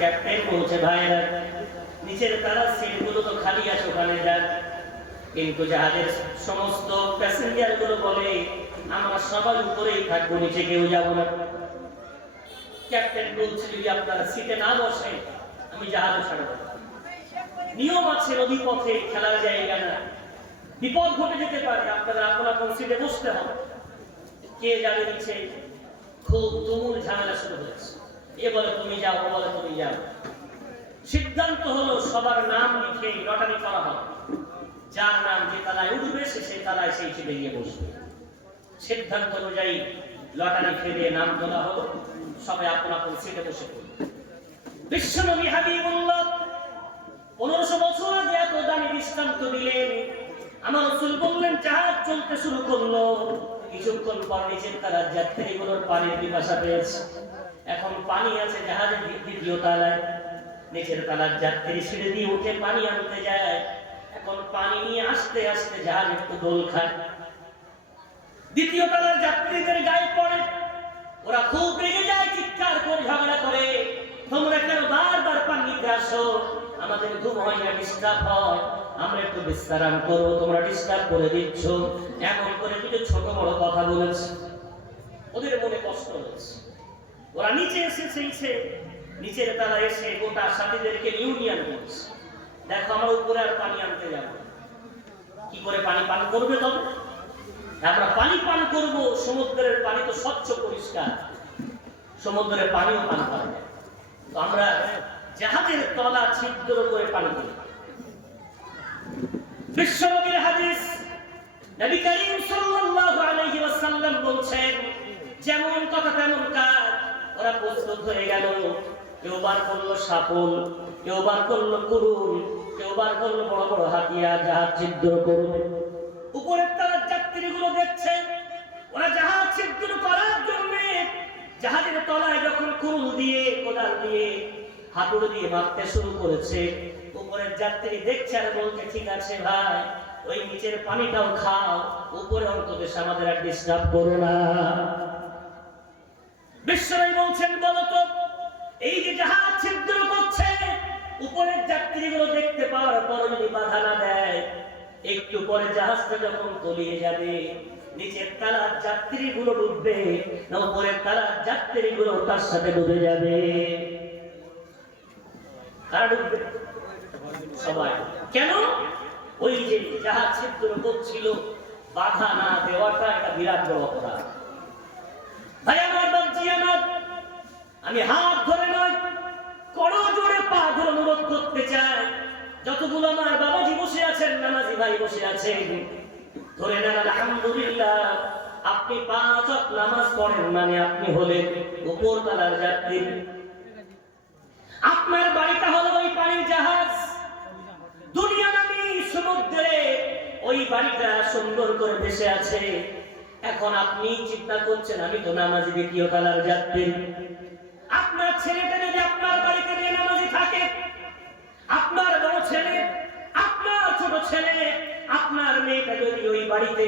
Captain বলছে ভাইরা নিচের তারা সিটগুলো তো খালি আছে, ওখানে যান। কিন্তু জাহাজের সমস্ত প্যাসেঞ্জার গুলো বলে আমরা সবার উপরেই থাকবো, নিচে কেউ যাবো না। ক্যাপ্টেন বলছে যদি আপনারা সিটে না বসে আমি জাহাজে ছাড়বো। নিয়ম আছে নদী পথে খেলার জায়গা না, বিপদ ঘটে যেতে পারে, আপনারা আপন আপন সিটে বসতে হবে। কে যাবে নিচে? খুব তুমুল ঝামেলা শুরু হয়েছে। এ বলে তুমি যাও, ও বলে তুমি যাও। সিদ্ধান্ত হলো সবার নাম লিখে লটারি করা হবে, যার নাম যে তালায় উঠবে সে তালায় সেই সিটে গিয়ে বসবে। সিদ্ধান্ত অনুযায়ী লটারি খেলে নাম তোলা হলো, সবাই আপন আপন সিটে বসে পড়ল। বিশ্বনবী হাবিবুল্লাহ 1500 বছর আগে এত দামি দৃষ্টান্ত দিলেন। আমার রাসূল বললেন জাহাজ চলতে শুরু করলো, কিছুক্ষণ পর নিচের তালার যাত্রীগুলোর পানির পিপাসা পেয়েছে। এখন পানি আছে জাহাজের দ্বিতীয় তলায়, নিচের তালার যাত্রী সিঁড়ি দিয়ে উঠে পানি আনতে যায়। এখন পানি নিয়ে আস্তে আস্তে জাহাজ একটু দোল খায়। দ্বিতীয় তলার যাত্রীদের গায়ে পড়ে, ওরা খুব রেগে যায়, চিৎকার করে ঝগড়া করে, তোমরা কেন বারবার পানিতে আসো? আমাদের ঘুম হয় না, ডিস্টার্ব হয়, আমরা একটু বিশ্রাম করবো, তোমরা ডিস্টার্ব করে দিচ্ছ। এমন করে কিছু ছোট বড় কথা বলেছে, ওদের মনে কষ্ট হয়েছে। ওরা নিচে এসে নিচের তলা এসে গোটা সাথীদেরকে ইউনিয়ন করছে, দেখো আমরা উপরে আর পানি আনতে যাবো। কি করে পানি পান করবে? তবে আমরা পানি পান করব, সমুদ্রের পানি তো স্বচ্ছ পরিষ্কার, সমুদ্রের পানিও পান করা যায়। তো আমরা জাহাজের তলা ছিদ্র করে পানি করি। বিশ্বনবীর হাদিস, নবী করিম সাল্লাল্লাহু আলাইহি ওয়াসাল্লাম বলছেন যেমন কথা তেমন কাজ। ওরা প্রস্তুত হয়ে গেল, কেউ বার করলো সাপল, কেউ বার করলো কুরুল, কেউ বার করলো বড় বড় হাতিয়ার, জাহাজ ছিদ্র করবে। উপরের তলার যাত্রীগুলো দেখছে, ওরা জাহাজ ছিদ্র করার জন্য জাহাজের তলায় যখন কুরুল দিয়ে কোদাল দিয়ে হাতুড়ি দিয়ে মারতে শুরু করেছে, উপরের যাত্রী দেখছে আর বলছে ঠিক আছে ভাই, ওই নিচের পানিটাও খাও, উপরে অন্তত আমাদের আর ডিস্টার্ব করো না। বিশ্বনবী বলছেন বলো তো, এই যে জাহাজ ছিদ্র করছে, উপরের যাত্রীগুলো দেখতে পাওয়ার পর যদি বাধা না দেয়, একটু পরে জাহাজটা যখন তলিয়ে যাবে, নিচের তলার যাত্রীগুলো ডুববে না উপরের তলার যাত্রীগুলো তার সাথে ডুবে যাবে? কারা ডুববে? সবাই। কেন? ওই যে জাহাজ ছিদ্র করছিল, বাধা না দেওয়াটা একটা বিরাট বড় অপরাধ। ভাই আমার, বাচ্চি আমার, আমি হাত ধরে নয়, করো জোরে পা ধরে অনুরোধ করতে চাই, যতগুলো আমার বাবাজি বসে আছেন, নামাজি ভাই বসে আছেন, ধরে নেন আলহামদুলিল্লাহ আপনি 5 ওয়াক্ত নামাজ পড়েন, মানে আপনি হলেন উপর তলার যাত্রী। আপনার বাড়িটা হলো ওই পানির জাহাজ, দুনিয়া নামী সমুদ্রে ওই বাড়িটা সুন্দর করে ভেসে আছে। এখন আপনি চিন্তা করছেন আমি তো নামাজি দ্বিতীয় তলার যাত্রী। আপনার ছেলেটা যদি আপনার বাড়িতে নিয়ে নামাজি থাকে, আপনার বড় ছেলে, আপনার ছোট ছেলে, আপনার মেয়েটা যদি ওই বাড়িতে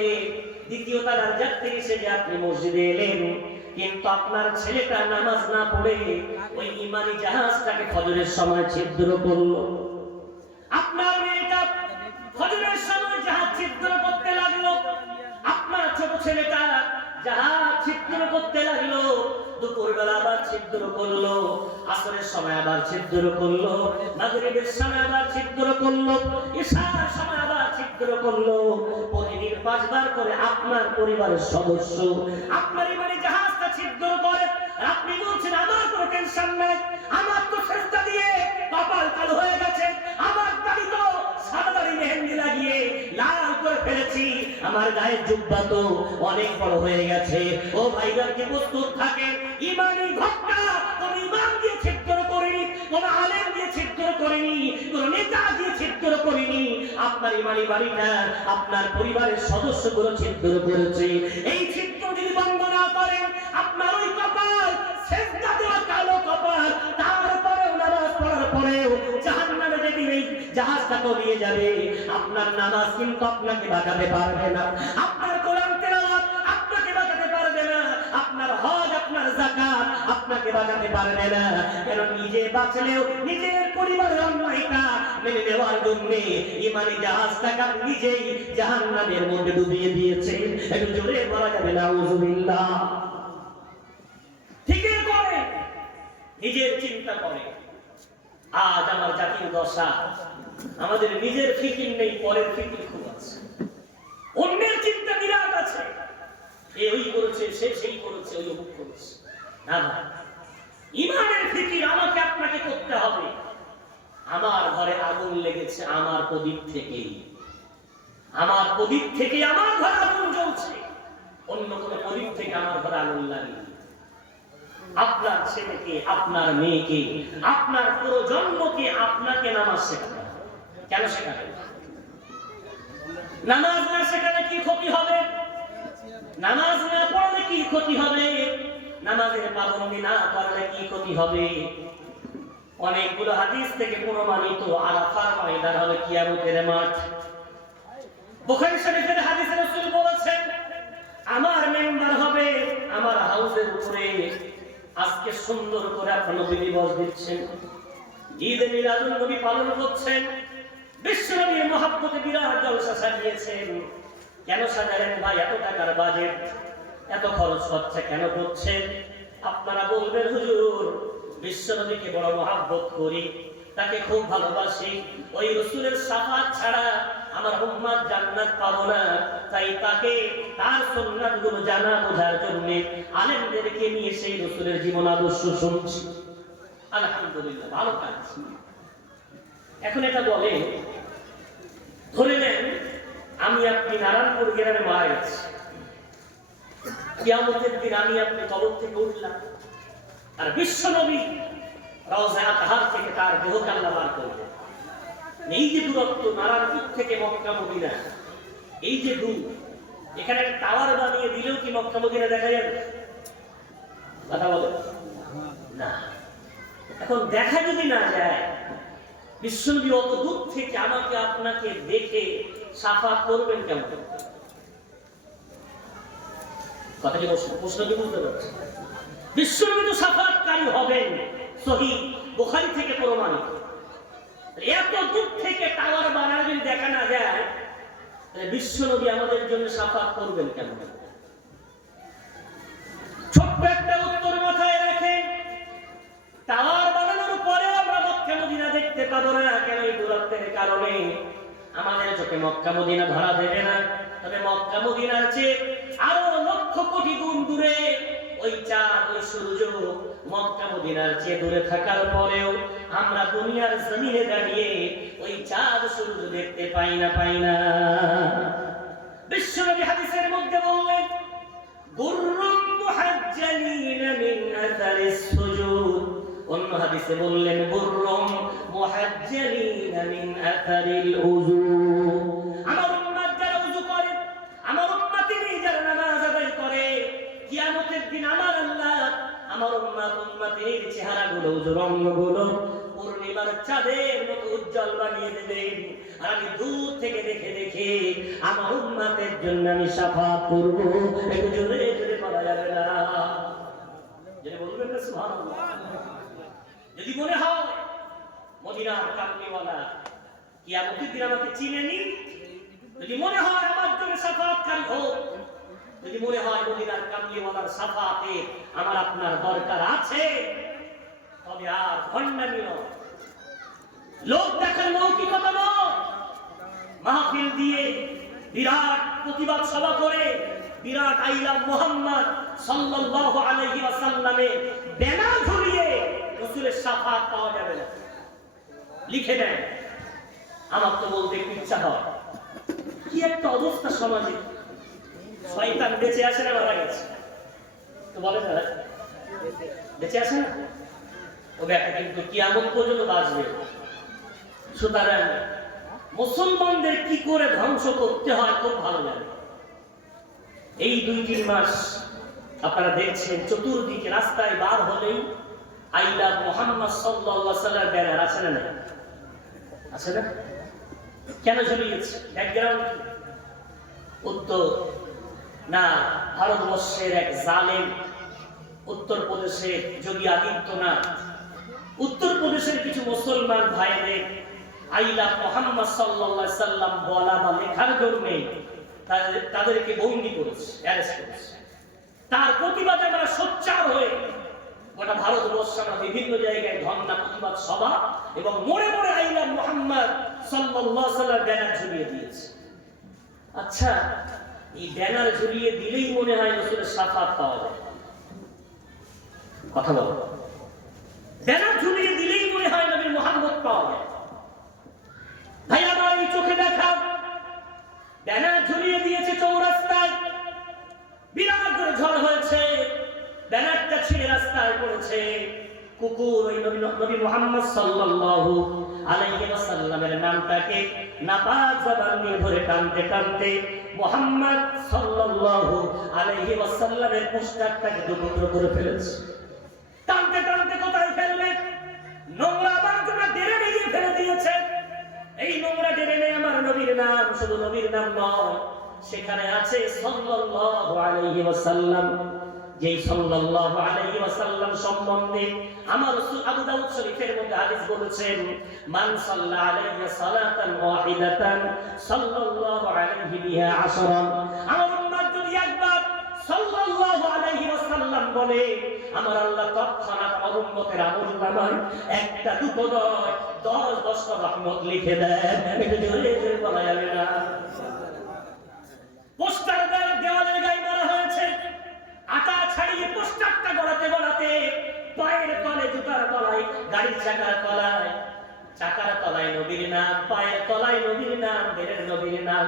দ্বিতীয় তলার যাত্রী হিসেবে আপনি মসজিদে এলেন, কিন্তু আপনার ছেলেটা নামাজ না পড়ে ওই ইমানি জাহাজটাকে ফজরের সময় ছিদ্র করলো, আপনার মেয়েটা ফজরের সময় জাহাজ ছিদ্র করতে লাগলো, আপনার ছোট ছেলেটা জাহাজ ছিদ্র করতে লাগলো, দুপুরবেলা আবার ছিদ্র করলো, আসরের সময় আবার ছিদ্র করলো, মাগরিবের সময় আবার ছিদ্র করলো, ইশার সময় আবার ছিদ্র করলো। প্রতিদিন 5 বার করে আপনার পরিবারের সদস্য আপনার ইমানি জাহাজটা ছিদ্র করে। আপনি বলছেন আমার কোনো টেনশন নাই, আমার তো সেজদা দিয়ে কপাল কালো হয়ে গেছে, আমার দাড়ি তো সাদা দাড়ি মেহেন্দি লাগিয়ে লাল করে ফেলেছি, আমার গায়ের জুব্বা তো অনেক বড় হয়ে গেছে। ও ভাইরা কি প্রস্তুত থাকে, ইমানি ঘটনা কোন ইমাম দিয়ে ছিদ্র করিনি, কোন আলেম দিয়ে ছিদ্র করিনি, কোন নেতা দিয়ে ছিদ্র করিনি, আপনার ইমানি বাড়িটা আপনার পরিবারের সদস্যগুলো ছিদ্র করেছে। এই ছিদ্র যদি বন্ধ না করেন, আপনার ওই কপাল সেজদা দেওয়া কালো কপাল, তারপরেও নামাজ পড়ার পরেও জাহান্নামে যেদিন এই জাহাজটা তলিয়ে যাবে, আপনার নামাজ কিন্তু আপনাকে বাঁচাতে পারবে না, আপনার কোরআন তেলাওয়াত আপনাকে বাঁচাতে পারবে না, আপনার হজ, আপনার যাকাত, আপনার আপনাকে বাঁচাতে পারবে না। কেন নিজে বাঁচলেও নিজের পরিবারের অন্যায়টা মেনে নেওয়ার জন্য ইমানি জাহাজটাকে নিজেই জাহান্নামের মধ্যে ডুবিয়ে দিয়েছে। একটু জোরে বলা যাবে নাউজুবিল্লাহ। ঠিকই করে নিজের চিন্তা করে। আজ আমার জাতির দশা, আমাদের নিজের ফিকির নেই, পরের ফিকির খুব আছে, অন্যের চিন্তা বিরাট আছে। এ ওই করেছে, সে সেই করেছে, ওই অমুক করেছে। না না, ইমানের ফিকির আমাকে আপনাকে করতে হবে। আমার ঘরে আগুন লেগেছে আমার প্রদীপ থেকেই, আমার প্রদীপ থেকে আমার ঘরে আগুন জ্বলছে, অন্য কোনো প্রদীপ থেকে আমার ঘরে আগুন লাগে। আপনার ছেলেকে, আপনার মেয়েকে, আপনার পুরো জন্মকে আপনাকে নামাজ শেখাতে হবে। কেন শেখাতে? নামাজ না শেখালে কি ক্ষতি হবে? নামাজ না পড়লে কি ক্ষতি হবে? নামাজের পাবন্দি না করলে কি ক্ষতি হবে? অনেকগুলো হাদিস থেকে প্রমাণিত আরাফার ময়দান হলো কিয়ামতের মাঠ। বুখারী শরীফের হাদিসে রাসূল বলেছেন, আমার মেম্বার হবে আমার হাউসের উপরে। আজকে সুন্দর করে আপনারা নবী দিবস দিচ্ছেন, ঈদে মিলাদুন নবী পালন করছেন, বিশ্বনবীর মহব্বতে বিরাট জলসা সাজিয়েছেন। কেন সাজালেন ভাই? এত টাকার বাজেট, এত খরচ হচ্ছে, কেন করছেন? আপনারা বলবেন, হুজুর বিশ্বনবীকে বড় মহব্বত করি, তাকে খুব ভালোবাসি, ওই রাসূলের শাফাত ছাড়া আমার উম্মত জান্নাত পাবো না, তাই তাকে তার সুন্নাতগুলো জানা বোঝার জন্য আলেমদেরকে নিয়ে সেই রাসূলের জীবন আদর্শ শুনছি। আলহামদুলিল্লাহ, ভালো কাজ। এখন এটা বলে, ধরে নেন আমি আপনি নারায়ণপুর গ্রামে মারা গেছি, কিয়ামতের দিন আমি আপনি কবর থেকে উঠলাম, আর বিশ্বনবী রওজা আতহার থেকে তার দেহকে আল্লাহ বার করলেন। এই যে দূরত্ব নারায়ণপুর থেকে মক্কা মদিনা, এই যে দূর, এখানে একটা টাওয়ার বানিয়ে দিলেও কি মক্কা মদিনা দেখা যাবে? কথা বলে না। এখন দেখা যদি না যায়, বিশ্বনবী অত দূর থেকে আমাকে আপনাকে দেখে শাফাত করবেন কেমন? কথা কি প্রশ্ন কি বুঝতে পারছেন? বিশ্বনবী তো শাফাতকারী হবেন, সহিহ বুখারী থেকে প্রমাণিত। এত দূর থেকে টাওয়ার বানানো যদি দেখা না যায়, তাহলে বিশ্বনবী আমাদের জন্য শাফাত করবেন কেমন? ছোট্ট একটা উত্তর মাথায় রাখেন, টাওয়ার বানানোর পরেও আমরা মক্কা মদিনা দেখতে পাবো না। কেন? এই দূরত্বের কারণে আমাদের চোখে মক্কা মদিনা ধরা দেবে না। তবে মক্কা মদিনার চেয়ে আরো লক্ষ কোটি গুণ দূরে ওই চাঁদ, ওই সূর্য মক্কা মদিনার চেয়ে দূরে থাকার পরেও আমরা দুনিয়ার জমিনে দাঁড়িয়ে ওই চাঁদ সূর্য দেখতে পাই না। বিশ্বনবী হাদিসের মধ্যে বললেন, বুররুম মুহাজ্জালিনা মিন আথারিস সুজুদ। অন্য হাদিসে বললেন, বুররুম মুহাজ্জালিনা মিন আথারিল উযু। আমার উম্মত যারা ওযু করে, আমার উম্মতিনি যারা নামাজ আদায় করে, কিয়ামতের দিন আমার আল্লাহ আমার উম্মতির চেহারাগুলো, রঙগুলো পূর্ণিমার চাঁদের মতো উজ্জ্বল বানিয়ে দেবেন। আর আমি দূর থেকে দেখে দেখে আমার উম্মতের জন্য আমি শাফাত করব। একটু জোরে জোরে বলা যাবে না? যদি বলবেন না সুবহানাল্লাহ। যদি মনে হয় মদিনার কামলিওয়ালা কিয়ামতের দিন আমাকে চিনেনি, যদি মনে হয় আমার জন্য শাফাতকারী হোক, যদি মনে হয় মদিনার কামলিওয়ালার শাফাতে আমার আপনার দরকার আছে, তবে আর ভণ্ডামি নয়, লোক দেখার লৌকিকতা নয়, মাহফিল দিয়ে বিরাট প্রতিবাদ সভা করে বিরাট আই লাভ মুহাম্মদ সাল্লাল্লাহু আলাইহি ওয়াসাল্লামের ব্যানার ঝুলিয়ে রাসূলের শাফাত পাওয়া যাবে না। লিখে দেন। আমার তো বলতে ইচ্ছা হয়, কি একটা অবস্থা সমাজে। শয়তান বেঁচে আছে না মারা গেছে? তো বলে না, বেঁচে আছে না? ও ব্যাটা কিন্তু কিয়ামত পর্যন্ত বাঁচবে। সুতরাং মুসলমানদের কি করে ধ্বংস করতে হয় খুব ভালো লাগে। এই 2-3 মাস আপনারা দেখছেন চতুর্দিকে রাস্তায় বার হলেই আই লাভ মুহাম্মদ সাল্লাল্লাহু আলাইহি ওয়াসাল্লাম ব্যানার আছে না? আছে না? কেন ঝুলিয়েছে? ব্যাকগ্রাউন্ড উত্তর না, ভারতবর্ষের এক জালেম উত্তরপ্রদেশে যোগী আদিত্যনাথ উত্তরপ্রদেশের কিছু মুসলমান ভাইদের আইলা মুহাম্মদ সাল্লাল্লাহু আলাইহি সাল্লাম বলা বা লেখার জন্য তাদেরকে বন্দী করেছে, অ্যারেস্ট করেছে। তার প্রতিবাদে আমরা সোচ্চার হয়ে গোটা ভারতবর্ষে আমরা বিভিন্ন জায়গায় ধর্ণা প্রতিবাদ সভা এবং মোড়ে মোড়ে আইলা মুহাম্মদ সাল্লাল্লাহু আলাইহি সাল্লাম ব্যানার ঝুলিয়ে দিয়েছে। আচ্ছা, এই ব্যানার ঝুলিয়ে দিলেই মনে হয় রাসূলের শাফাত পাওয়া যায়? কথা বলো। ব্যানার ঝুলিয়ে দিলেই মনে হয় নবীর মুহাম্মদ পাওয়া যায়? ভাই আমার, এই চোখে দেখা ব্যানার ঝুলিয়ে দিয়েছে চৌরাস্তায়, বিরাট করে ঝড় হয়েছে, ব্যানারটা ছিঁড়ে রাস্তায় পড়েছে। কুকুর ওই নবী মুহাম্মদ সাল্লাল্লাহু আলাইহি ওয়াসাল্লামের নামটাকে নাপাক জবান দিয়ে ধরে টানতে টানতে মুহাম্মদ সাল্লাল্লাহু আলাইহি ওয়াসাল্লামের পোস্টারটাকে দুটুকরো করে ফেলেছে। টানতে টানতে কোথায় ফেলবে? নোংরা আবর্জনা ড্রেনে গিয়ে ফেলে দিয়েছে। এই নোংরা ড্রেনে আমার নবীর নাম, শুধু নবীর নাম নয়, সেখানে আছে সাল্লাল্লাহু আলাইহি ওয়াসাল্লাম। যেই সাল্লাল্লাহু আলাইহি ওয়াসাল্লাম সম্বন্ধে আমার রাসূল আবু দাউদ শরীফের মধ্যে হাদিস বলেছেন, মান সাল্লা আলাইহি সালাতান ওয়াহিদাতান সাল্লাল্লাহু আলাইহি বিহা আশরান। আমার উম্মত যদি একবার সাল্লাল্লাহু আলাইহি ওয়াসাল্লাম বলে, আমার আল্লাহ তৎক্ষণাৎ আমার উম্মতের আমলনামায় একটা দুটো নয় 10টা রহমত লিখে দেন। এটা জোরে জোরে বলা যাবে না? পোস্টার দেওয়ালের গায়ে মারা হয়েছে, আটা ছাড়িয়ে পোস্টারটা গড়াতে গড়াতে পায়ের তলে, জুতার তলায়, গাড়ির চাকার তলায়, চাকার তলায় নবীর নাম, পায়ের তলায় নবীর নাম, ডেরের নবীর নাম।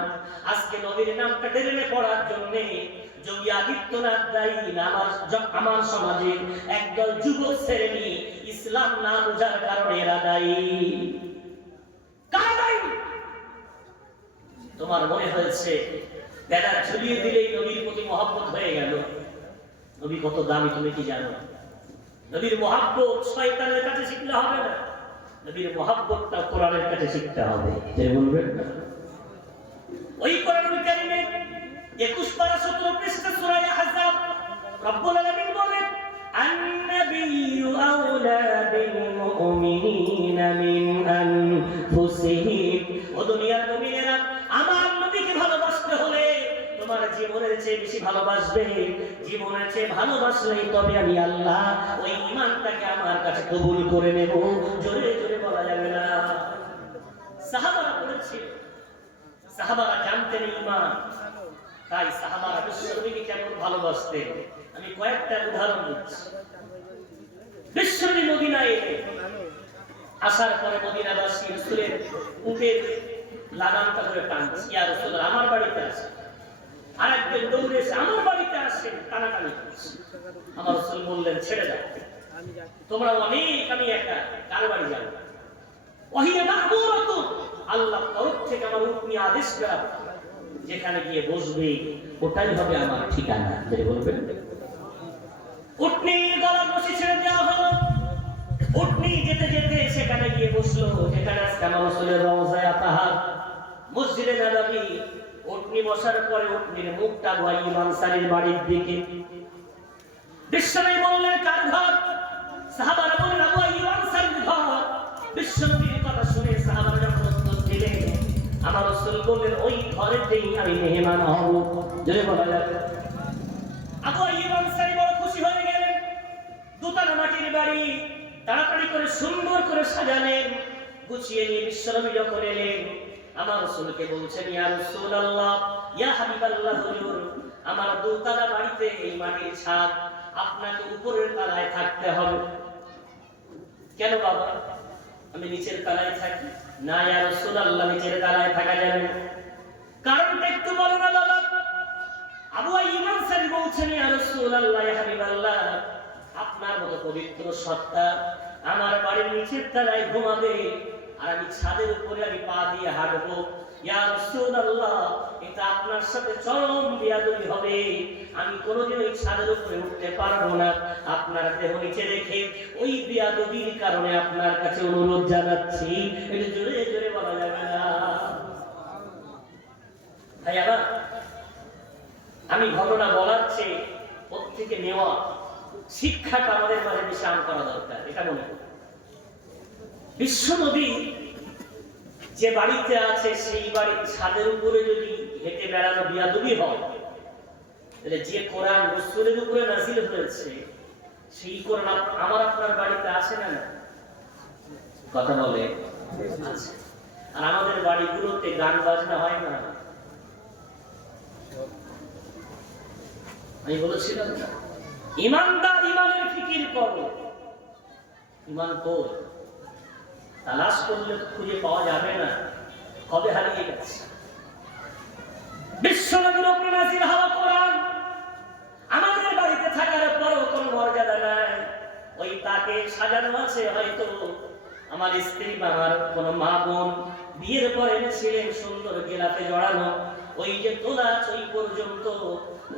আজকে নবীর নামটা ডেরে পড়ার জন্য যোগী আদিত্যনাথ দায়ী না আমার সমাজের একদল যুবক শ্রেণী ইসলাম না বোঝার কারণে এরা দায়ী। কারা দায়ী? তোমার মনে হয়েছে ব্যানার ঝুলিয়ে দিলেই নবীর প্রতি মহব্বত হয়ে গেল? নবী কত দামি তুমি কি জানো? নবীর মহব্বত শয়তানের কাছে শিখলে হবে না, নবীর মহব্বতটা কোরআনের কাছে শিখতে হবে। যে বলবেন না, ওই কোরআনুল কারীমের 21 পারা 17 পৃষ্ঠা সূরা আহজাব রব্বুল আলামিন বলেন, আন-নাবিয়্যু আওলা বিল মুমিনিনা মিন আনফুসিহিম। ও দুনিয়ার মুমিনেরা, আমার নবীকে ভালোবাসতে হলে তোমার জীবনের চেয়ে বেশি ভালোবাসবে। জীবনের চেয়ে ভালোবাসলেই তবে আমি আল্লাহ ওই ঈমানটাকে আমার কাছে কবুল করে নেব। জোরে জোরে বলা যাবে না? সাহাবারা বলেছে, সাহাবারা জানতেন ঈমান, তাই সাহাবারা বিশ্বনবীকে কেমন ভালোবাসতেন আমি কয়েকটা উদাহরণ দিচ্ছি। বিশ্বনবী মদিনায় আসার পরে মদিনাবাসী রাসূলের উটের লাগামটা ধরে টানছে, ইয়া রাসূলুল্লাহ আমার বাড়িতে আসেন। আরেকজন দৌড়ে এসে আমার বাড়িতে আসেন, টানাটানি করছে। আমার রাসূল বললেন, ছেড়ে দাও, তোমরা অনেক, আমি একা, কার বাড়ি যাবো? ওয়াহিয়া মা'মুরাতুন, আল্লাহ তরফ থেকে আমার উট নিয়ে আদেশ করা, যেখানে গিয়ে বসবে ওটাই হবে আমার ঠিকানা। যে বলবেন, উট নিয়ে গলার রশি ছেড়ে দেওয়া হলো। উট নিয়ে যেতে যেতে সেখানে গিয়ে বসলো, যেখানে আজকে আমার রাসূলের রওজায়ে আতাহার, মসজিদে নববী। উটনি বসার পরে উটনির মুখটা আবু আইয়ুব আনসারীর বাড়ির দিকে। বিশ্বনবী বললেন, কার ঘর? সাহাবারা বললেন, আবু আইয়ুব আনসারীর ঘর। বিশ্বনবীর কথা শুনে সাহাবারা যখন উত্তর দিলেন, আমার রাসূল বললেন, ওই ঘরেতেই আমি মেহমান হব। জোরে বলা যাবে? আবু আইয়ুব আনসারী বড় খুশি হয়ে গেলেন। দুতলা মাটির বাড়ি তাড়াতাড়ি করে সুন্দর করে সাজালেন, গুছিয়ে নিয়ে বিশ্বনবী যখন এলেন, আমার রাসূলকে বলছেন, ইয়া রাসূলুল্লাহ, ইয়া হাবিবাল্লাহ, হুজুর, আমার দোতলা বাড়িতে এই মাটির ছাদ, আপনাকে উপরের তলায় থাকতে হবে। কেন বাবা, আমি নিচের তলায় থাকি? না ইয়া রাসূলুল্লাহ, নিচের তলায় থাকা যাবে না। কারণটা একটু বলো না বাবা। আবু আইয়ুব আনসারী বলছেন, ইয়া রাসূলুল্লাহ, ইয়া হাবিবাল্লাহ, আপনার মতো পবিত্র সত্তা আমার বাড়ির নিচের তলায় ঘুমাবে, আর আমি ছাদের উপরে আমি পা দিয়ে হাঁটবো। ইয়া রাসূলুল্লাহ, এটা আপনার সাথে চরম বেয়াদবি হবে। আমি কোনোদিন ওই ছাদের উপরে উঠতে পারবো না। আপনার দেহ নিচে রেখে ওই বেয়াদবির কারণে আপনার কাছে অনুরোধ জানাচ্ছি। এটা জোরে জোরে বলা যাবে না? ভাইয়ারা, আমি ঘটনা বলার চেয়ে প্রত্যেকে নেওয়া শিক্ষাটা আমাদের মাঝে বিশাল করা দরকার, এটা মনে করি। বিশ্বনবী যে বাড়িতে আছে সেই বাড়ির ছাদের উপরে যদি হেঁটে বেড়ানো বিয়াদবি হয়, তাহলে যে কোরআন রাসূলের উপরে নাযিল হয়েছে সেই কোরআন আমার আপনার বাড়িতে আছে না? কথা বলে আছে। আর আমাদের বাড়িগুলোতে গান বাজনা হয় না? আমি বলেছিলাম না, ইমানদার ইমানের ফিকির করো। ইমান কর, তালাশ করলে খুঁজে পাওয়া যাবে না, কবে হারিয়ে গেছে। বিশ্বনবীর উপরে নাযিল হওয়া কোরআন আমাদের বাড়িতে থাকার পরও কোনো মর্যাদা নাই। ওই তাকে সাজানো আছে, হয়তো আমার স্ত্রী বা আমার কোনো মা বোন বিয়ের পর এনেছিলেন সুন্দর গেলাতে জড়ানো, ওই যে তোলা ওই পর্যন্ত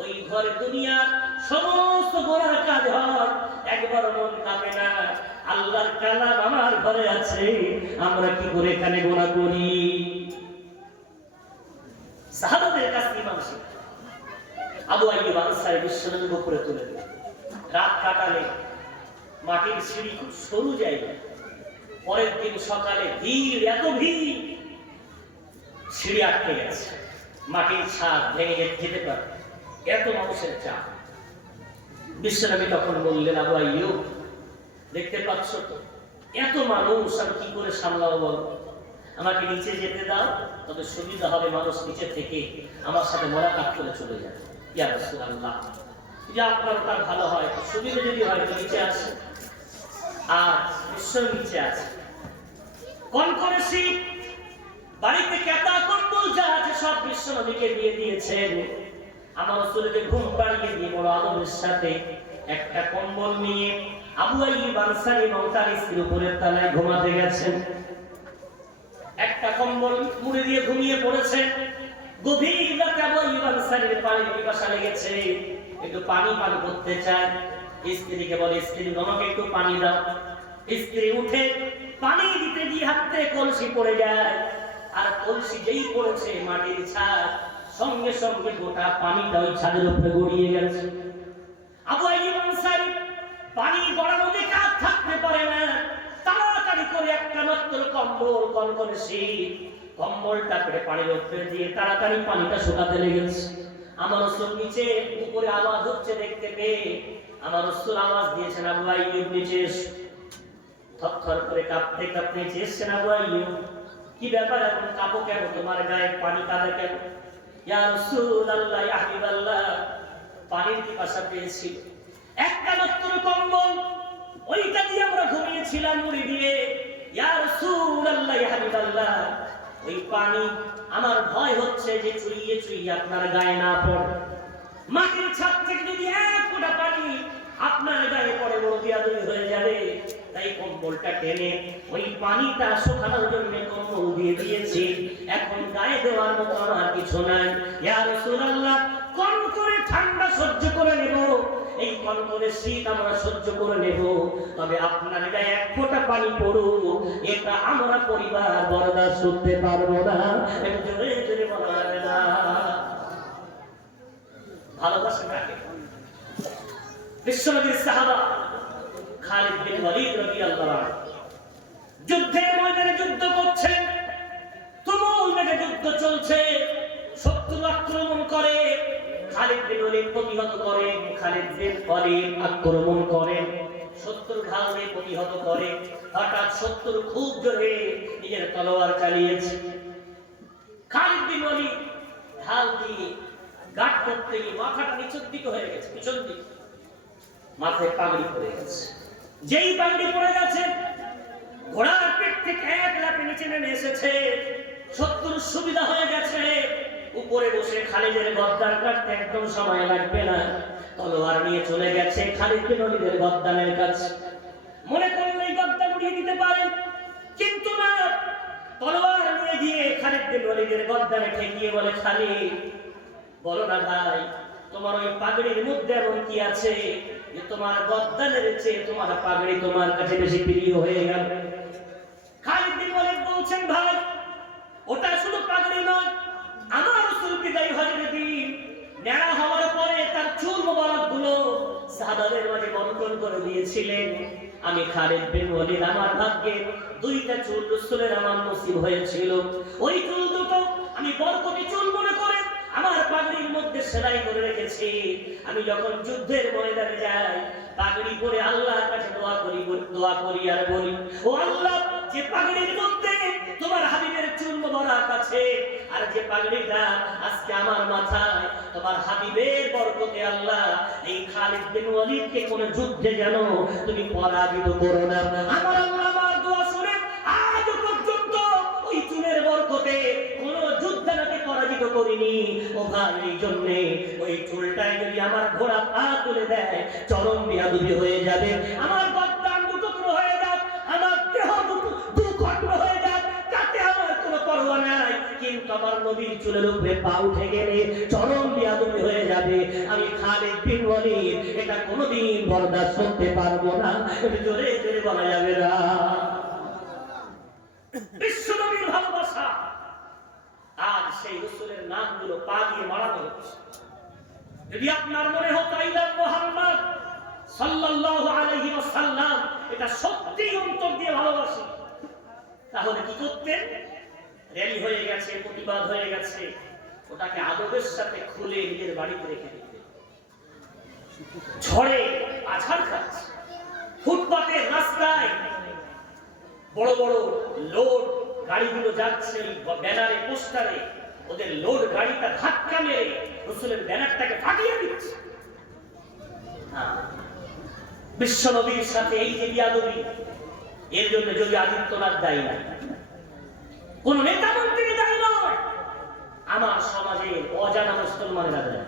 ওই ঘরে দুনিয়ার সমস্ত গোনার কাজ হয়, একবার মন কাঁপে না। আল্লাহর কালাম আমার ঘরে আছে, আমরা কি করে এখানে গোনা করি? সাহাবাদের কাছ থেকে ইমান শিখা। আবু আইয়ুব আনসারী বিশ্বনবীর উপরে তুলে দিল, রাত কাটালে মাটির সিঁড়ি খুব সরু জায়গা। পরের দিন সকালে ভিড়, এত ভিড়, সিঁড়ি আটকে গেছে, মাটির ছাদ ভেঙে যেতে পারে, এত মানুষের চাপ। বিশ্বনবী তখন বললেন, আবু আইয়ুব দেখতে পাচ্ছ তো এত মানুষ, আমি কি করে সামলাবো বল? আমাকে নিচে যেতে দাও, তবে সুবিধা হবে, মানুষ নিচে থেকে আমার সাথে মোলাকাত করে চলে যাবে। ইয়া রাসূলুল্লাহ, যে আপনার ওটা ভালো হয়, সুবিধা যদি হয় তো নিচে আসে। আর বিশ্ব নিচে আছে, কোন করে শীত, বাড়িতে কেতা কম্বল যা আছে সব বিশ্বনবীকে দিয়ে দিয়েছেন। আমার রাসূলকে ঘুম পাড়িয়ে দিয়ে বড় আদরের সাথে একটা কম্বল নিয়ে আবু আইয়ুব আনসারী এবং তার স্ত্রীর উপরের তলায় ঘুমাতে গেছেন। একটা কম্বল মুড়ি দিয়ে ঘুমিয়ে পড়েছেন। গভীর রাতে আবু আইয়ুব আনসারীর পানির পিপাসা লেগেছে, একটু পানি পান করতে চায়। স্ত্রীকে বলে, স্ত্রী আমাকে একটু পানি দাও। স্ত্রী উঠে পানি দিতে গিয়ে হাতে কলসি পড়ে যায়, আর কলসি যেই পড়েছে মাটির ছাদ, সঙ্গে সঙ্গে গোটা পানিটা ওই ছাদের উপরে গড়িয়ে গেছে। আবু আইয়ুব আনসারী পানি গড়ানো দেখে আর থাকতে পারে না, তাড়াতাড়ি করে একটা মাত্র কম্বল, কনকনে শীত, কম্বলটা করে পানির উপরে দিয়ে তাড়াতাড়ি পানিটা শুকাতে লেগেছে। আমার রাসূল নিচে, উপরে আওয়াজ হচ্ছে দেখতে পেয়ে আমার রাসূল আওয়াজ দিয়েছেন, আবু আইয়ুব নিচে এসো। থরথর করে কাঁপতে কাঁপতে নিচে এসেছেন আবু আইয়ুব। কি ব্যাপার, এখন কাঁপো কেন? তোমার গায়ে পানি কাঁদে কেন? ইয়া রাসূলুল্লাহ, ইয়া হাবিবাল্লাহ, পানির পিপাসা পেয়েছি, একটা মাত্র কম্বল, ওইটা দিয়ে আমরা ঘুমিয়েছিলাম মুড়ি দিয়ে। ইয়া রাসূলুল্লাহ, ইয়া হাবিবাল্লাহ, ওই পানি আমার ভয় হচ্ছে যে চুইয়ে চুইয়ে আপনার গায়ে না পড়ে। মাটির ছাদ থেকে যদি এক ফোঁটা পানি আপনার গায়ে পড়ে বড় বিয়াদবি হয়ে যাবে। তাই কম্বলটা টেনে ওই পানিটা শুকানোর জন্য কম্বল দিয়ে দিয়েছি, এখন গায়ে দেওয়ার মতো আমার কিছু নাই। ইয়া রাসূলুল্লাহ, কোন করে ঠান্ডা সহ্য করে নেব, এই কোন করে শীত আমরা সহ্য করে নেব, তবে আপনার গায়ে এক ফোঁটা পানি পড়ুক, এটা আমরা পরিবার বরদাস্ত করতে পারবো না। একটু জোরে জোরে বলা যাবে না। ভালোবাসা কাকে? বিশ্বনবীর সাহাবা খালিদ বিন ওয়ালিদ রাদিয়াল্লাহু আনহু যুদ্ধের ময়দানে যুদ্ধ করছেন, তুমুল বেগে যুদ্ধ চলছে, শত্রু আক্রমণ করে, খালিদ বিন ওয়ালিদ প্রতিহত করেন, খালিদ বিন ওয়ালিদ আক্রমণ করেন, শত্রুর ঢালে প্রতিহত করে। হঠাৎ শত্রু খুব জোরে নিজের তলোয়ার চালিয়েছে। খালিদ বিন ওয়ালিদ ঢাল দিয়ে গাট করতে গিয়ে মাথাটা নিচের দিকে হয়ে গেছে, পিছন দিকে, মাথায় পাগড়ি পড়ে গেছে। যেই পাগড়ি পড়ে গেছে, ঘোড়ার পেট থেকে এক লাফে নিচে নেমে এসেছে, শত্রুর সুবিধা হয়ে গেছে। উপরে বসে খালিদের গর্দান কাটতে একদম সময় লাগবে না, তলোয়ার নিয়ে চলে গেছে খালিদ বিন ওয়ালিদের গর্দানের কাছে। মনে করলে এই গর্দান উড়িয়ে দিতে পারেন, কিন্তু না, তলোয়ার নিয়ে গিয়ে খালিদ বিন ওয়ালিদের গর্দানে ঠেকিয়ে বলে, খালিদ বলো না ভাই, তোমার ওই পাগড়ির মধ্যে এমন কি আছে যে তোমার গর্দানের চেয়ে তোমার পাগড়ি তোমার কাছে বেশি প্রিয় হয়ে গেল? খালিদ বিন ওয়ালিদ বলছেন, ভাই ওটা শুধু পাগড়ি নয়, আমার রাসূল বিদায় হজের দিন নেড়া হওয়ার পরে তার চুল মোবারক গুলো সাহাবাদের মাঝে বন্ধ করে দিয়েছিলেন। আমি খালিদ বিন ওয়ালিদ আমার ভাগ্যে দুইটা চুল রাসূলের আমার নসিব হয়েছিল। ওই চুল দুটো আমি বরকতি চুল মনে করে আমার পাগড়ির মধ্যে সেলাই করে রেখেছি। আমি যখন যুদ্ধের ময়দানে যাই পাগড়ি পরে আল্লাহর কাছে দোয়া করি আর বলি, ও আল্লাহ, যে পাগড়ির মধ্যে তোমার হাবিবের চুল মোবারক আছে আর যে পাগড়িটা আজকে আমার মাথায় তোমার হাবিবের বরকতে, আল্লাহ এই খালিদ বিন ওয়ালিদকে কোন যুদ্ধে যেন তুমি পরাজিত করো না। আমার আল্লাহ আমার দোয়া শুনে আজ পর্যন্ত ওই চুলের বরকতে কোন যুদ্ধে নাকি পরাজিত করিনি। ও ভাই, এই জন্য ওই চুলটাই যদি আমার ঘোড়া পা তুলে দেয় চরম বেয়াদবি হয়ে যাবে। আমার গর্দান দুটুকরো হয়ে যাবে, আমার দেহ দুখণ্ড হয়ে যাবে, তাতে আমার কোনো পরোয়া নাই। কিন্তু আমার নবীর চুলের উপরে পা উঠে গেলে চরম বেয়াদবি হয়ে যাবে। আমি খালিদ বিন ওয়ালিদ এটা কোনোদিন বরদাস্ত করতে পারবো না। এটা জোরে জোরে বলা যাবে না। বিশ্বনবীর ভালোবাসা আজ সেই রাসূলের নামগুলো পা দিয়ে মারানো হচ্ছে। যদি আপনার মনে হতো আইলা মুহাম্মদ সাল্লাল্লাহু আলাইহি ওয়াসাল্লাম এটা সত্যি অন্তর দিয়ে ভালোবাসি, তাহলে কি করতেন? র্যালি হয়ে গেছে, প্রতিবাদ হয়ে গেছে, ওটাকে আদবের সাথে খুলে নিজের বাড়িতে রেখে দিতেন। ঝড়ে আছাড় খাচ্ছে, ফুটপাতের রাস্তায় বড় বড় লোড গাড়িগুলো যাচ্ছে, ব্যানারে পোস্টারে ওদের লোড গাড়িটা ধাক্কা মেরে রাসূলের ব্যানারটাকে ফাটিয়ে দিচ্ছে। বিশ্বনবীর সাথে এই যে বিয়াদবি, এর জন্য যদি আদিত্যনাথ দায়ী না, কোন নেতা মন্ত্রী দায়ী নয়, আমার সমাজের অজানা মুসলমানেরা দায়ী।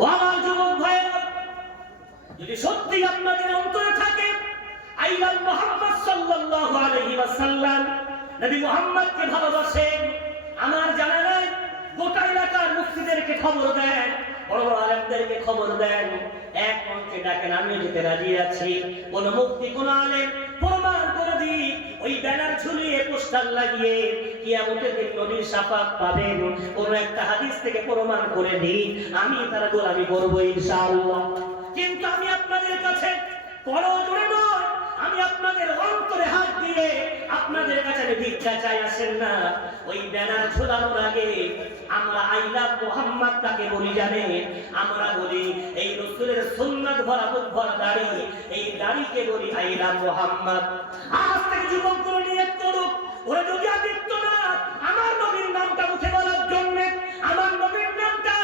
ও আমার যুবক ভাইয়েরা, যদি সত্যি আপনাদের অন্তরে থাকে আইলা মুহাম্মদ সাল্লাল্লাহু আলাইহি ওয়াসাল্লাম, নবী মুহাম্মদকে ভালোবাসেন, আমার জানা নাই গোটা এলাকার মুফতিদেরকে খবর দেন, বড় বড় আলেমদেরকে খবর দেন, এক মঞ্চে ডাকেন, আমি যেতে রাজি আছি। কোন মুফতি কোন আলেম প্রমাণ করে দিই, ওই ব্যানার ঝুলিয়ে পোস্টার লাগিয়ে কিয়ামতের দিন নবীর শাফাত পাবেন, কোন একটা হাদিস থেকে প্রমাণ করে দিই, আমি তার গোলামি করব ইনশাআল্লাহ। কিন্তু আমি আপনাদের কাছে বড় জোরে নয়, আমি আপনাদের অন্তরে হাত দিয়ে আপনাদের কাছে ভিক্ষা চাই, আসেন না। ওই ব্যানার ঝোলানোর আগে আমরা আইলা মুহাম্মদ তাকে বলি জানে, আমরা বলি এই রাসূলের সুন্নাত ভরা মুখ ভরা দাড়ি, এই দাড়িকে বলি আইলা মুহাম্মদ। আজ থেকে যুবকগুলো নিয়ত করুক, ওরা যদি আদিত্যনাথ আমার নবীর নামটা উঠে বলার জন্য, আমার নবীর নামটা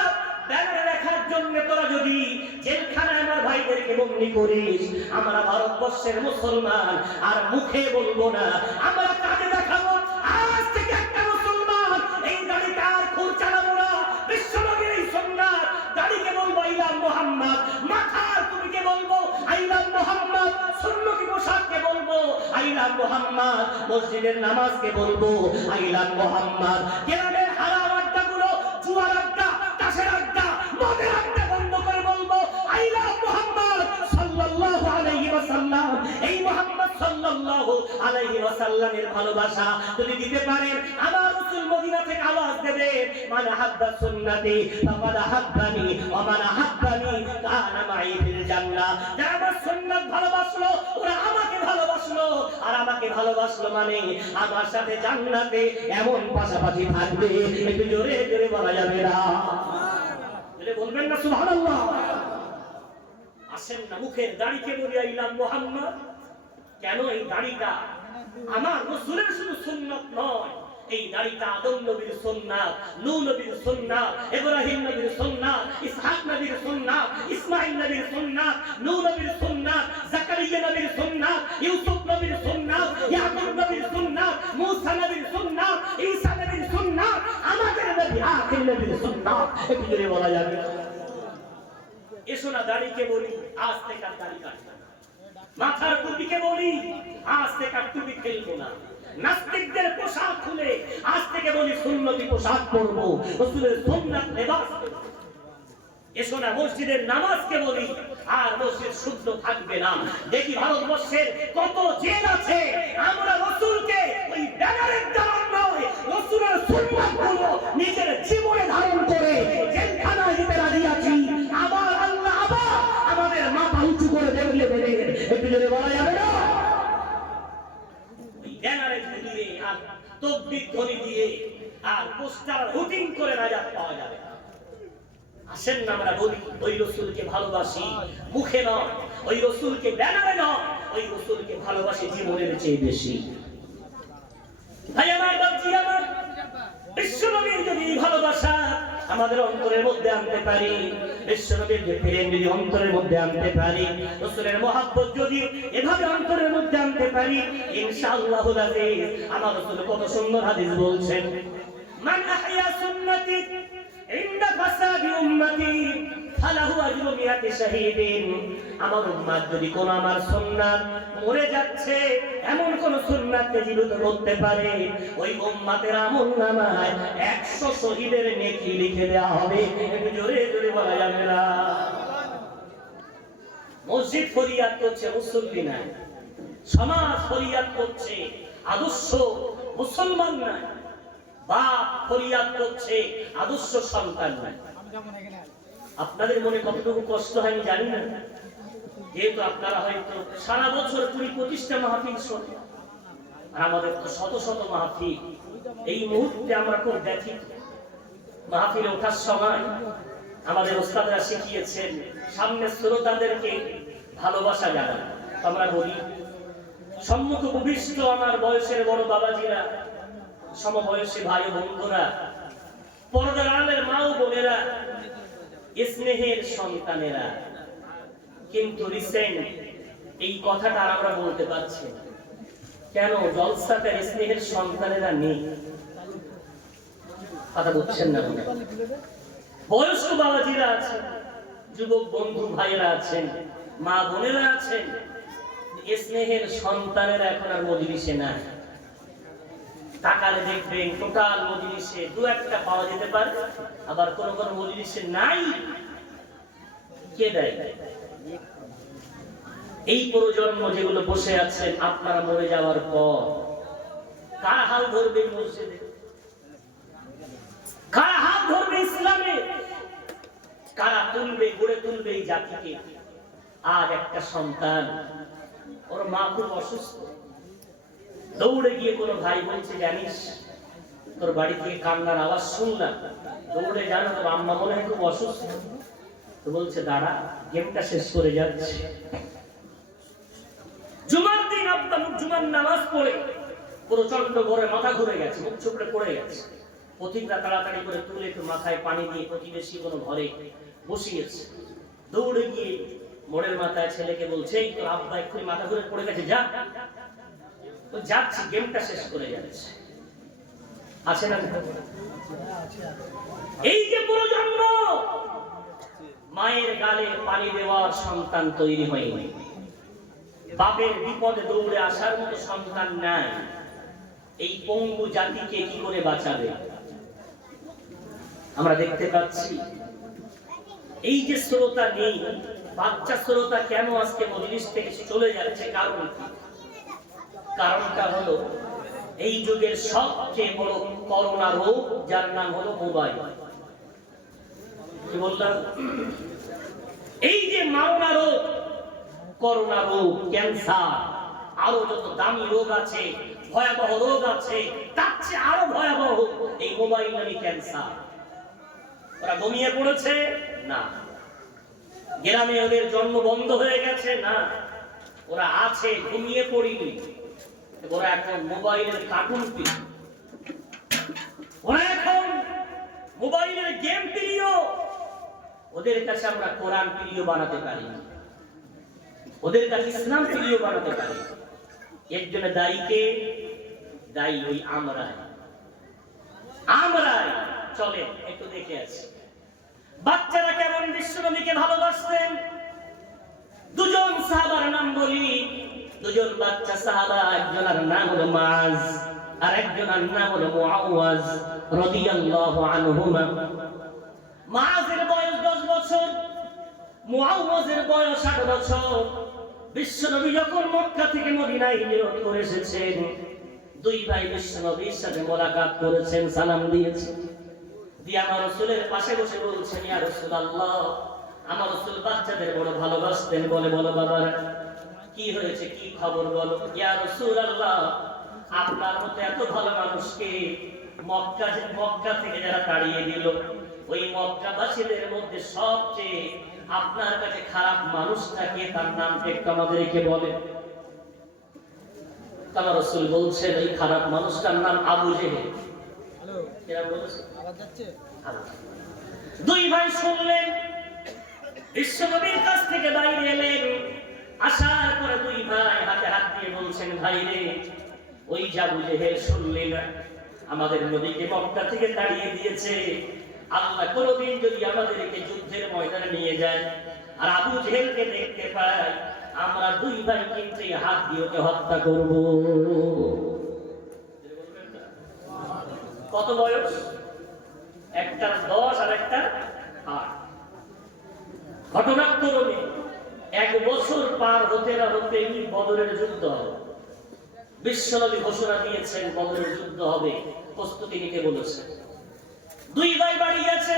ব্যানারে লেখার জন্য তোরা যদি জেলখানায় আমার ভাইদেরকে বন্দী করিস, আমরা ভারতবর্ষের মুসলমান আর মুখে বলবো না, আমরা কাজে দেখাবো। আজ থেকে একটা মুসলমান এই দাড়িটা আর খুর চালাবো না। বিশ্বনবীর এই সুন্নাত, দাড়িকে বলবো আইলা মুহাম্মদ, মাথার টুপিকে বলবো আইলা মুহাম্মদ, সুন্নতি পোশাককে বলবো আইলা মুহাম্মদ, মসজিদের নামাজকে বলবো আইলা মুহাম্মদ। গ্রামের হারাম আড্ডাগুলো, জুয়ার আড্ডা, তাসের আড্ডা, মদের আড্ডা বন্ধ করে বলবো আইলা মুহাম্মদ সাল্লাল্লাহু আলাইহি ওয়াসাল্লাম। এই মুহাম্মদ সাল্লাল্লাহু আলাইহি ওয়াসাল্লামের ভালোবাসা যদি দিতে পারেন, আমার রাসূল মদিনা থেকে আওয়াজ দেবে, মান হাব্বা সুন্নতি ফাকাদ হাব্বানি ওয়া মান হাব্বানি কানা মাই ফিল জান্নাহ। যারা আমার সুন্নাত ভালোবাসলো ওরা আমাকে ভালোবাসলো, আর আমাকে ভালোবাসলো মানে আমার সাথে জান্নাতে এমন পাশাপাশি থাকবে। একটু জোরে জোরে বলা যাবে না, বলবেন না সুবহানাল্লাহ? আসেন না, মুখের দাড়িকে বলি আইলা মুহাম্মদ। কেন? এই দাড়িটা আমার রাসূলের শুধু সুন্নাত নয়, এই দাড়িটা আদম নবীর সুন্নাত, নূহ নবীর সুন্নাত, ইব্রাহিম নবীর সুন্নাত, ইসহাক নবীর সুন্নাত, ইসমাঈল নবীর সুন্নাত, নূহ নবীর সুন্নাত, জাকারিয়া নবীর সুন্নাত, ইউসুফ নবীর সুন্নাত, ইয়াকুব নবীর সুন্নাত, মূসা নবীর সুন্নাত, ঈসা নবীর সুন্নাত, আমাদের নবী আখির নবীর সুন্নাত। একটু জোরে বলা যাবে? এসো না, দাড়িকে বলি আজ থেকে আর দাড়ি কাটবো না, মাথার টুপিকে বলি আজ থেকে আর টুপি ফেলবো না, নাস্তিকদের পোশাক খুলে আজ থেকে বলি সুন্নতি পোশাক পরবো, রাসূলের সুন্নাত লেবাস পরবো। এসো না, মসজিদের নামাজকে বলি আর মসজিদ শুদ্ধ থাকবে না। দেখি ভারতবর্ষের কত জেল আছে, আমরা রাসূলকে ওই ব্যানারের দালাল নয়, রাসূলের সুন্নাতগুলো নিজের জীবনে ধারণ করে জেলখানায় যেতে রাজি আছি। আবার আল্লাহ আবার আমাদের মাথা উঁচু করে দেবেন ওই ব্যানারে ঝুলিয়ে আর তকবীর ধ্বনি দিয়ে আর পোস্টার হুটিং করে নাজাত পাওয়া যাবে না। আসেন না আমরা বলি ওই রাসূলকে ভালোবাসি, মুখে নয়, ওই রাসূলকে ব্যানারে নয়, ওই রাসূলকে ভালোবাসি জীবনের চেয়ে বেশি। ভাই আমার, বাপজি আমার, বিশ্বনবীর যদি ভালোবাসা আমাদের অন্তরের মধ্যে আনতে পারি, বিশ্বনবীর যে প্রেম যদি অন্তরের মধ্যে আনতে পারি, রাসূলের মহব্বত যদি এভাবে অন্তরের মধ্যে আনতে পারি, ইনশাআল্লাহুল আজিজ আমার রাসূল কত সুন্দর হাদিস বলছেন, মান আহইয়া সুন্নতি ইনদা ফাসাদি উম্মতি ফালাহু আজরু মিয়াতি শাহীদিন। আমার উম্মত যদি কোন আমার সুন্নাত মরে যাচ্ছে এমন কোন সুন্নাতকে জীবিত করতে পারে, ওই উম্মতের আমলনামায় 100 শহীদের নেকি লিখে দেওয়া হবে। একটু জোরে জোরে বলা যাবে না? মসজিদ ফরিয়াদ করছে, মুসল্লি নাই। সমাজ ফরিয়াদ করছে, আদর্শ মুসলমান নাই। বাপ ফরিয়াদ করছে, আদর্শ সন্তান নাই। আপনাদের মনে কতটুকু কষ্ট হয় আমি জানি না, যেহেতু আপনারা হয়তো সারা বছর 20-25টা মাহফিল শোনেন, আর আমাদের তো শত শত মাহফিল। এই মুহূর্তে আমরা খুব দেখি মাহফিলে ওঠার সময় আমাদের ওস্তাদরা শিখিয়েছেন সামনে শ্রোতাদেরকে ভালোবাসা জানান। আমরা বলি সম্মুখ উপবিষ্ট আমার বয়সের বড় বাবাজিরা, সমবয়সী ভাই বন্ধুরা, পর্দার আড়ালের মা ও বোনেরা, স্নেহের সন্তানেরা, কিন্তু রিসেন্ট এই কথাটা আমরা বলতে পারছি না। কেন জলসাতে স্নেহের সন্তানেরা নেই? কথা বুঝছেন না? বয়স্ক বাবাজিরা আছেন, যুবক বন্ধু ভাইয়েরা আছেন, মা বোনেরা আছেন, স্নেহের সন্তানেরা এখন আর মজলিসে নাই। তাকালে দেখবেন টোটাল মজলিসে 2-1টা পাওয়া যেতে পারে, আবার কোন কোন মজলিসে নাই। কে দেয়? এই প্রজন্ম যেগুলো বসে আছেন, আপনারা মরে যাওয়ার পর কারা হাল ধরবে মসজিদে? কারা হাল ধরবে ইসলামে? কারা তুলবে, গড়ে তুলবে এই জাতিকে? আজ একটা সন্তান, ওর মা খুব অসুস্থ, দৌড়ে গিয়ে কোনো ভাই বলছে, জানিস তোর বাড়ি থেকে কান্নার আওয়াজ শুনলাম, দৌড়ে জানো তোর আম্মা মনে হয় খুব অসুস্থ। তো বলছে দাঁড়া, গেমটা শেষ করে যাচ্ছে। জুমার দিন আব্বা জুমার নামাজ পড়ে প্রচন্ড ঘরে মাথা ঘুরে গেছে, মুখ চুপড়ে পড়ে গেছে। পথিকরা তাড়াতাড়ি করে তুলে একটু মাথায় পানি দিয়ে প্রতিবেশী কোনো ঘরে বসিয়েছে। দৌড়ে গিয়ে মোড়ের মাথায় ছেলেকে বলছে, এই তোর আব্বা এক্ষুনি মাথা ঘুরে পড়ে গেছে, যা। তো যাচ্ছি, গেমটা শেষ করে যাচ্ছে। আছে না? এই যে প্রজন্ম, মায়ের গালে পানি দেওয়ার সন্তান তৈরি হয়নি, বাপের বিপদে দৌড়ে আসার মতো সন্তান নাই। এই পঙ্গু জাতিকে কি করে বাঁচাবে? আমরা দেখতে পাচ্ছি এই যে শ্রোতা নেই, বাচ্চা শ্রোতা কেন আজকে মজলিস থেকে চলে যাচ্ছে? কারণ কি? কারণটা হলো এই যুগের সবচেয়ে বড় করোনা রোগ, যার নাম হলো মোবাইল। কি বললাম? এই যে মারণা রোগ, করোনা রোগ, ক্যান্সার, আরো যত দামি রোগ আছে, ভয়াবহ রোগ আছে, তার চেয়ে আরো ভয়াবহ এই মোবাইল নামী ক্যান্সার। ওরা ঘুমিয়ে পড়েছে না, গ্রামে ওদের জন্ম বন্ধ হয়ে গেছে না, ওরা আছে, ঘুমিয়ে পড়িনি। ওরা এখন মোবাইলের কার্টুন প্রিয়, ওরা এখন মোবাইলের গেম প্রিয়। ওদের কাছে আমরা কোরআন প্রিয় বানাতে পারি, ওদের কাছে ইসলাম প্রিয় বানাতে পারি। এর জন্য দায়ীকে? দায়ী ওই আমরাই। চলে একটু দেখে আসি বাচ্চারা কেমন বিশ্বনবীকে ভালোবাসতেন। দুজন সাহাবার নাম বলি, দুজন বাচ্চা সাহাবা, একজনের নাম হলো মুআজ আর একজনের নাম হলো মুআওয়াজ রাদিয়াল্লাহু আনহুমা। মুআজের বয়স 10 বছর, মুআওয়াজের বয়স 8 বছর। বিশ্বনবী যখন মক্কা থেকে মদিনায় হিজরত করে এসেছেন, দুই ভাই বিশ্বনবীর সাথে মোলাকাত করেছেন, সালাম দিয়েছেন। দিয়ে আমার রাসূলের পাশে বসে বলছেন, ইয়া রাসূলুল্লাহ, আমার রাসূল বাচ্চাদের বড় ভালোবাসতেন। বলে, বলো বাবা কি হয়েছে, কি খবর বলো। ইয়া রাসূলুল্লাহ, আপনার মতো এত ভালো মানুষকে মক্কা থেকে যারা তাড়িয়ে দিল, ওই মক্কাবাসীদের মধ্যে সবচেয়ে আপনার কাছে খারাপ মানুষটাকে, তার নামটা একটু আমাদেরকে বলেন। আল্লাহ রাসূল বলছেন ওই খারাপ মানুষটার নাম আবু জেহেল। এরা বলেছে আওয়াজ যাচ্ছে। দুই ভাই শুনলেন, বিশ্বনবীর কাছ থেকে বাইরে এলেন, আসার পরে দুই ভাই হাতে হাত দিয়ে বলছেন, ভাই রে, ওই আবু জেহেল শুনলি না আমাদের নবীকে মক্কা থেকে তাড়িয়ে দিয়েছে। আল্লাহ কোনদিন যদি আমাদেরকে যুদ্ধের ময়দানে নিয়ে যায় আর আবু জেহেলকে দেখতে পাই, আমরা দুই ভাই কিন্তু হাত দিয়ে ওকে হত্যা করব। কত বয়স? একটা 10 আর একটা 8। ঘটনাক্রমে 1 বছর পার হতে না হতেই বদরের যুদ্ধ হবে। বিশ্বনবী ঘোষণা দিয়েছেন বদরের যুদ্ধ হবে, প্রস্তুতি নিতে বলেছেন। দুই ভাই বাড়ি গেছে,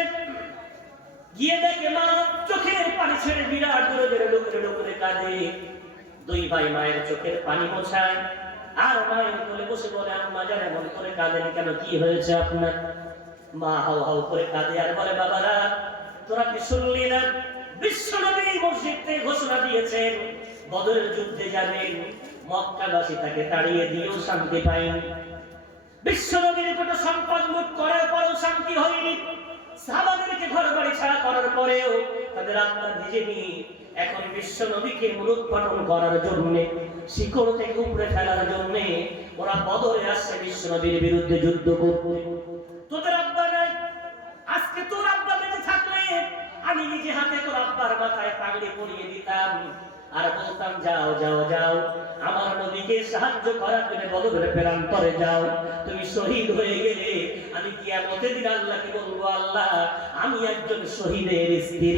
গিয়ে দেখে মা চোখের পানি ছেড়ে বিরাট দূরে ডুকরে কাঁদে। দুই ভাই মায়ের চোখের পানি মোছায় আর মায়ের কোলে বসে বলে, আম্মা জান এমন করে কাঁদেন কেন, কি হয়েছে আপনার? মা হাউ হাউ করে কাঁদে আর বলে, বাবারা তোরা কি শুনলি না, বিশ্বনবী মসজিদ থেকে ঘোষণা দিয়েছেন বদরের যুদ্ধে যাবেন, মক্কাবাসী তাকে তাড়িয়ে দিয়েও শান্তি পায়নি। বিশ্বনবীর কত সম্পদ লুট করার পরেও শান্তি হয়নি, সাহাবাদেরকে ঘর বাড়ি ছাড়া করার পরেও তাদের আত্মা ভিজেনি। এখন বিশ্বনবীকে মূলোৎপাটন করার জন্য, শিকড় থেকে উপরে ফেলার জন্য ওরা বদরে আসছে বিশ্বনবীর বিরুদ্ধে যুদ্ধ করতে। তোদের আব্বা নাই, আজকে তোর আব্বা বেঁচে থাকলে আমি নিজে হাতে তোর আব্বার মাথায় পাগড়ি পরিয়ে দিতাম আর বলতাম, যাও যাও যাও আমার নবীকে সাহায্য করার জন্য বদরের প্রান্তরে যাও। তুমি শহীদ হয়ে গেলে আমি কিয়ামতের দিন আল্লাহকে বলবো, আল্লাহ আমি একজন শহীদের স্ত্রী।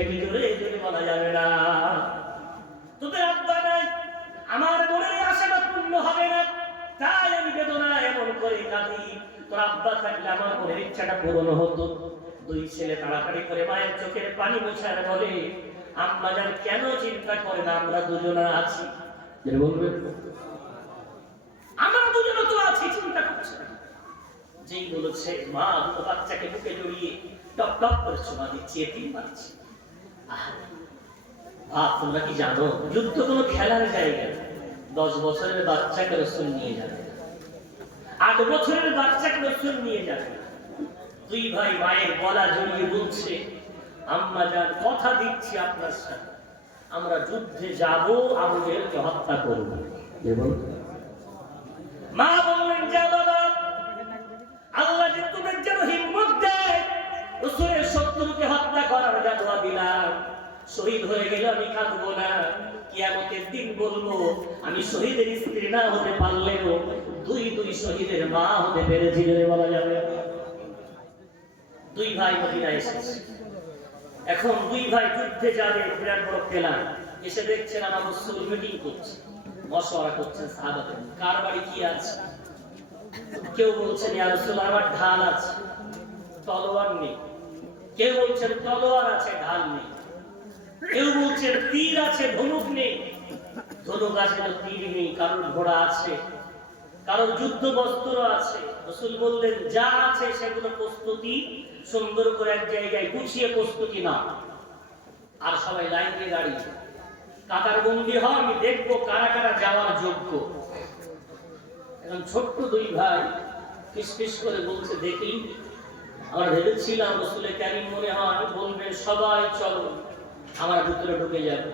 একটু জোরে জোরে বলা যাবে না। তোদের আব্বা নাই, আমার মনের আশাটা পূর্ণ হবে না, তাই আমি বেদনা এমন করে কাঁদি। তোর আব্বা থাকলে আমার মনের ইচ্ছাটা পূরণ হতো। দুই ছেলে তাড়াতাড়ি করে মায়ের চোখের পানি মোছার বলে, আম্মা জান কেন চিন্তা করেন, আমরা দুজনে আছি। আমরা দুজনে তো আছি, চিন্তা করছে না। যেই বলেছে মা তো বাচ্চাকে বুকে জড়িয়ে টপ টপ করে চুমা দিচ্ছে, এটিম মারছে। তোমরা কি জানো যুদ্ধ কোনো খেলার জায়গা? 10 বছরের বাচ্চাকে রাসূল নিয়ে যাবে, 8 বছরের বাচ্চাকে রাসূল নিয়ে যাবে। দুই ভাই মায়ের গলা জড়িয়ে বলছে, আম্মা জান কথা দিচ্ছি আপনার সাথে আমরা যুদ্ধে যাব, আবু জেহেলকে হত্যা করব। মা বললেন, যা বাবা, আল্লাহ যে তোমার যেন হিম্মত দেয় রাসূলের শত্রুকে হত্যা করার, যা দিলাম শহীদ হয়ে গেল আমি কাঁদবো না, কিয়ামতের দিন বলবো আমি শহীদের স্ত্রী না হতে পারলেও দুই শহীদের মা হতে পেরেছি, বলা যাবে। দুই ভাই মদিনায় এসেছে, এখন দুই ভাই যুদ্ধে যাবে, বিরাট বড় প্ল্যান। এসে দেখছেন আমার রাসূল মিটিং করছে, মশওয়ারা করছেন সাহাবাদের, কার বাড়ি কি আছে। কেউ বলছেন, ইয়া রাসূল আমার ঢাল আছে, তলোয়ার নেই। কেউ বলছেন তলোয়ার আছে, ঢাল নেই। কেউ বলছেন তীর আছে, ধনুক নেই। ধনুক আছে তো তীর নেই। কারোর ঘোড়া আছে, কারোর যুদ্ধ বস্ত্র আছে। রাসূল বললেন, যা আছে সেগুলো প্রস্তুতি, সুন্দর করে এক জায়গায় গুছিয়ে প্রস্তুতি না। আর সবাই লাইন দিয়ে দাঁড়িয়ে কাতার বন্দী হয়, আমি দেখবো কারা কারা যাওয়ার যোগ্য। এখন ছোট্ট দুই ভাই ফিসফিস করে বলছে, দেখি আমরা ভেবেছিলাম রাসূলের কারীম মনে হয় বলবেন সবাই চলো, আমরা ভিতরে ঢুকে যাব,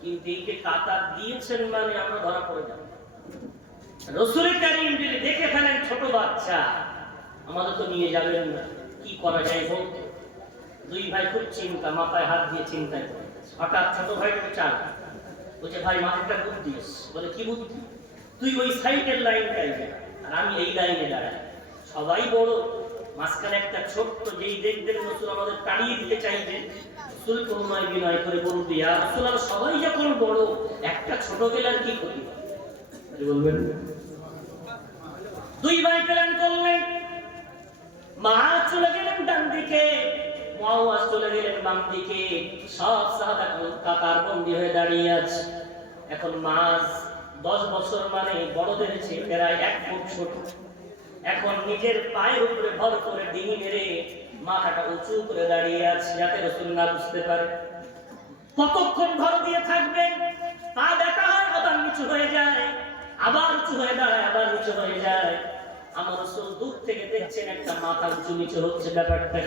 কিন্তু এই যে কাতার দিয়েছেন মানে আমরা ধরা পড়ে যাব। রাসূলের কারীম যদি দেখে ফেলেন ছোট বাচ্চা, আমাদের তো নিয়ে যাবেন না, কি করা যায় বলতে। দুই ভাই খুব চিন্তা, মাথায় হাত দিয়ে চিন্তায় পড়ে গেছে। হঠাৎ ছোট ভাইকে চাল বলছে, ভাই মাথাটা বুদ্ধি এসছে। বলে, কি বুদ্ধি? তুই ওই সাইডের লাইনটাই যা আর আমি এই লাইনে দাঁড়াই। সবাই বড়, মাঝখানে একটা ছোট্ট, যেই দেখবেন রাসূল আমাদের তাড়িয়ে দিতে চাইবে, রাসূল করুণায় বিনয় করে বলবে, ইয়া রাসূলুল্লাহ সবাই যখন বড়, একটা ছোট গেলার কি ক্ষতি বলবেন। দুই ভাই প্ল্যান করলেন, মা চলে গেলেন ডান দিকে, মুআওয়াজ চলে গেলেন বাম দিকে, সব সাহাবা কাতার বন্দী হয়ে দাঁড়িয়ে আছে। এখন মাঝ 10 বছর মানে বড়দের চেয়ে প্রায় 1 ফুট ছোট। এখন নিজের পায়ের উপরে ভর করে ডিঙি মেরে মাথাটা উঁচু করে দাঁড়িয়ে আছে যাতে রাসূল না বুঝতে পারে। কতক্ষণ ভর দিয়ে থাকবেন? পা দেখা হয় আবার নিচু হয়ে যায়, আবার উঁচু হয়ে দাঁড়ায়, আবার নিচু হয়ে যায়। আমার রাসূল দূর থেকে দেখছেন একটা মাথা উঁচু নিচু হচ্ছে ব্যাপারটা।